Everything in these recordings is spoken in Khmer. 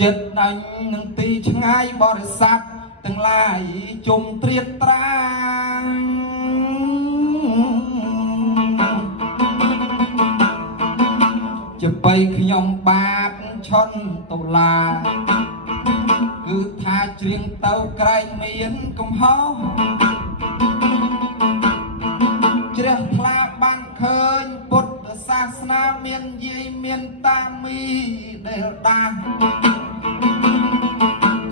ចិត្តអញនឹងទីឆ្ងាយបរិស័ទទាំងឡាយជុំត្រៀតត្រាជាបីខ្ញុំបាបឈន់តុលាគឺថាច្រៀងទៅក្រែងមានកំហុសជ្រះថ្លាបានឃើញពុទ្ធសាសនាមានយាយមានតាមីដែលដាស់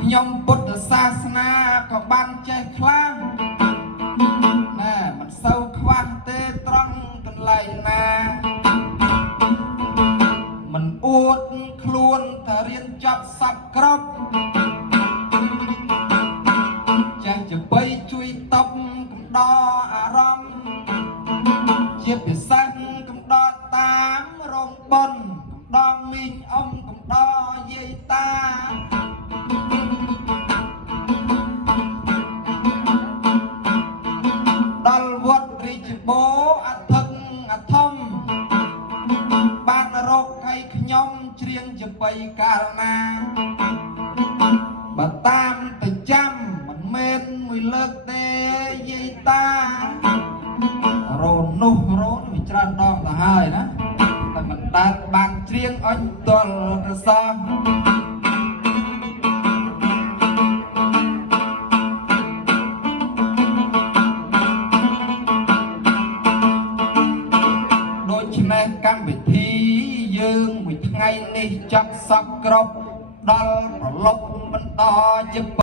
ខ្ញុំពុទ្ធសាសនាក៏បានចេះខ្លះណែមិនសូវខ្វះទេត្រង់កន្លែងណាមិនអួតខ្លួនតែរៀនចប់សពគ្រប់ចេះជាបីជួយតបកំដរអារម្មណ៍ជាពិសេសកំដរតាមរោងបុណ្យកំដរមីងអ៊ំកំដរយាយតាដល់វត្តរាជបោអធិកអធំបានរកឲ្យខ្ញុំច្រៀងជាបីកាលណាបើតាមទៅចាំមិនមែនមួយលើកទេយាយតារោនោះរោវាច្រើនដងទៅហើយណាតែមិនដែលបានច្រៀងអញទល់ក្រសោះដូច្នេះកម្មវិធីយើងមួយថ្ងៃនេះចាប់សពគ្រប់ដល់ប្រឡប់បន្តជា